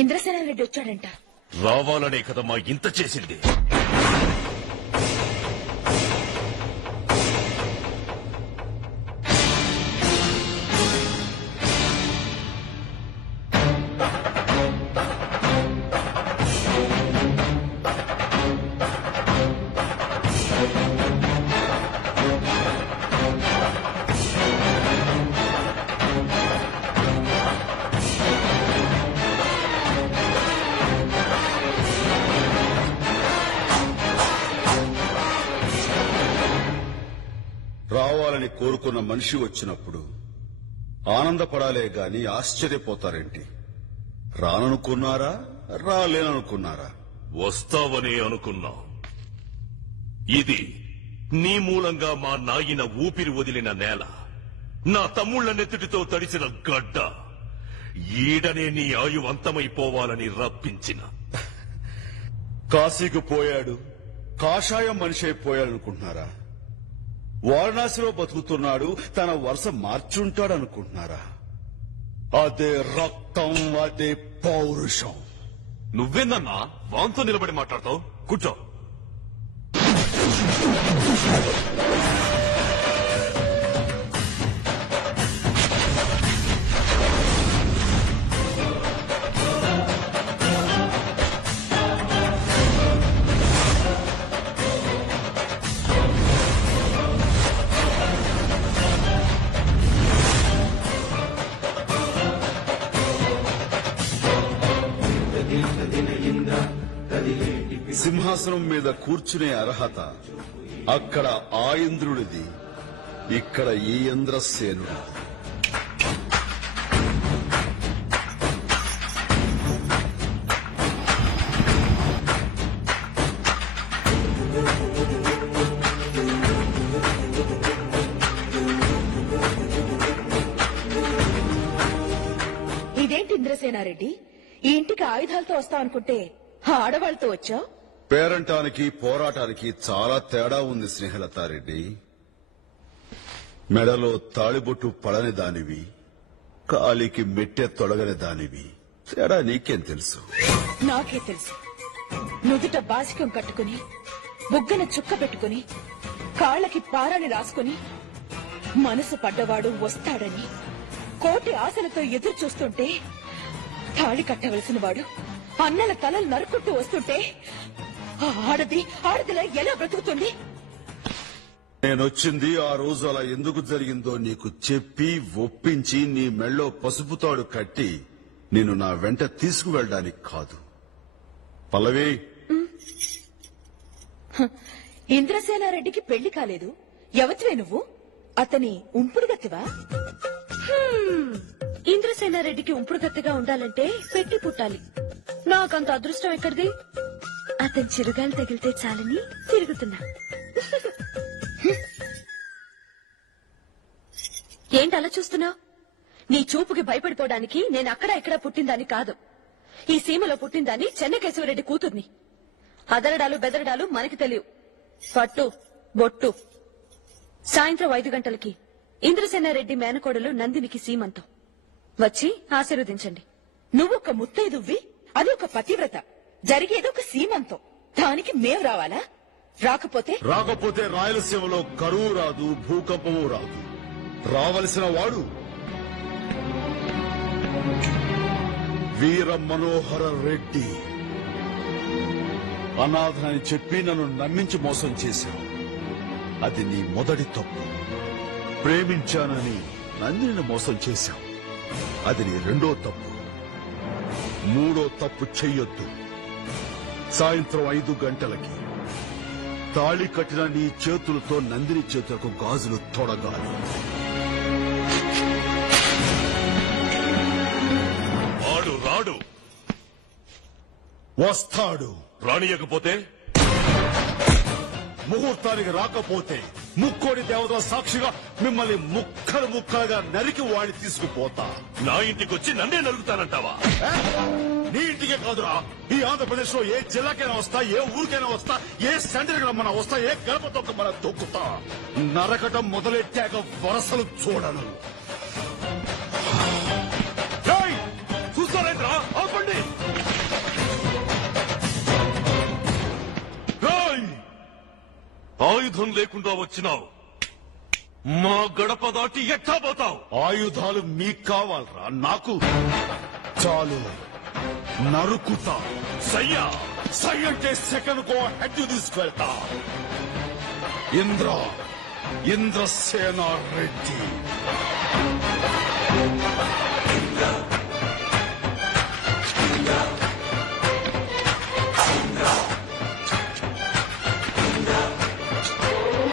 ఇంద్రసేనారెడ్డి వచ్చాడంట. రావాలనే కదమ్మా ఇంత చేసింది. రావాలని కోరుకున్న మనిషి వచ్చినప్పుడు ఆనందపడాలే గాని ఆశ్చర్యపోతారేంటి? రాననుకున్నారా, రాలేననుకున్నారా? వస్తావని అనుకున్నా. ఇది నీ మూలంగా మా నాయన ఊపిరి వదిలిన నేల, నా తమ్ముళ్ల నెత్తుటితో తడిసిన గడ్డ. ఈడనే నీ ఆయు అంతమైపోవాలని రప్పించిన. కాశీకి పోయాడు, కాషాయం మనిషి అయిపోయాడనుకుంటున్నారా? వారణాసిలో బతుకుతున్నాడు, తన వరుస మార్చుంటాడనుకుంటున్నారా? అదే రక్తం, అదే పౌరుషం. నువ్వేందన్నా వాంతో నిలబడి మాట్లాడతావు? కూర్చో. సింహాసనం మీద కూర్చునే అర్హత అక్కడ ఆ ఇంద్రుడిది, ఇక్కడ ఈ ఇంద్రసేనుడు. ఇదేంటి ఇంద్రసేనారెడ్డి, ఈ ఇంటికి ఆయుధాలతో వస్తావనుకుంటే ఆడవాళ్లతో వచ్చావు? పేరంటానికి పోరాటానికి చాలా తేడా ఉంది స్నేహలతారెడ్డి. మెడలో తాళిబొట్టు పడని దానివి, కాలికి మెట్టె తొడగని దానివి. తేడా నీకేం తెలుసు? నాకే తెలుసు. నుదుట బాసికం కట్టుకుని, బుగ్గన చుక్క పెట్టుకుని, కాళ్లకి పారాని రాసుకుని మనసు పడ్డవాడు వస్తాడని కోటి ఆశలతో ఎదురు చూస్తుంటే, తాళి కట్టవలసిన వాడు అన్నల తలలు నరుక్కుంటూ వస్తుంటే ఆడదిలా ఎలా బ్రతుకుతుంది? నేనొచ్చింది ఆ రోజు అలా ఎందుకు జరిగిందో నీకు చెప్పి ఒప్పించి నీ మెళ్ళో పసుపు తాడు కట్టి నిన్ను నా వెంట తీసుకువెళ్ళడానికి కాదు. పల్లవి, ఇంద్రసేనారెడ్డికి పెళ్లి కాలేదు, ఎవతివే నువ్వు? అతని ఉంపుడుగత్తివా? ఇంద్రసేనారెడ్డికి ఉంపుడుగత్తిగా ఉండాలంటే పెట్టి పుట్టాలి. నాకంత అదృష్టం ఎక్కడిది? అతని చిరుగాలు తగిలితే చాలని తిరుగుతున్నా. ఏంటి అలా చూస్తున్నావు? నీ చూపుకి భయపడిపోవడానికి నేను అక్కడ ఇక్కడ పుట్టిందాన్ని కాదు. ఈ సీమలో పుట్టిందాన్ని చెన్నకేశవరెడ్డి కూతుర్ని. అదరడాలు బెదరడాలు మనకి తెలియవు. పట్టు బొట్టు. సాయంత్రం 5 గంటలకి ఇంద్రసేనారెడ్డి మేనకోడలు నందినికి సీమంతం. వచ్చి ఆశీర్వదించండి. నువ్వొక ముత్తైదువ్వి, అది ఒక పతివ్రత. జరిగేది ఒక సీమంతం. దానికి మేం రావాలా? రాకపోతే రాయలసీమలో కరువు రాదు, భూకంపము రాదు. రావలసిన వాడు వీర మనోహర రెడ్డి. అనాథని చెప్పి నన్ను నమ్మించి మోసం చేశావు. అది నీ మొదటి తప్పు. ప్రేమించానని నందిని మోసం చేశావు. అది నీ రెండో తప్పు. మూడో తప్పు చెయ్యొద్దు. సాయంత్రం 5 గంటలకి తాళి కట్టిన నీ చేతులతో నందిని చేతులకు గాజులు తొడగాలి. వాడు రాడు. వస్తాడు. రానియకపోతే? ముహూర్తానికి రాకపోతే ముక్కోడి దేవతల సాక్షిగా మిమ్మల్ని ముక్కలు ముక్కలుగా నరికి వాడిని తీసుకుపోతా. నా ఇంటికొచ్చి నన్నే నలుగుతానంటావా? నీ ఇంటికే కాదురా, ఈ ఆంధ్రప్రదేశ్ లో ఏ జిల్లాకైనా వస్తా, ఏ ఊరికైనా వస్తా, ఏ సెంటర్కి రమ్మన్నా వస్తా, ఏ గడప తొక్కమన్నా దొక్కుతా. నరకటం మొదలెట్టాక వరసలు చూడను. చూస్తారేంద్రా? ఆపండి. ఆయుధం లేకుండా వచ్చినావు మా గడప దాటి ఎట్టా పోతావు? ఆయుధాలు మీకు కావాలరా, నాకు చాలు. నరుకుతా. సయ్యా సై అంటే సెకండ్ కో హెడ్ తీసుకెళ్తా. ఇంద్రసేన రెడ్డి.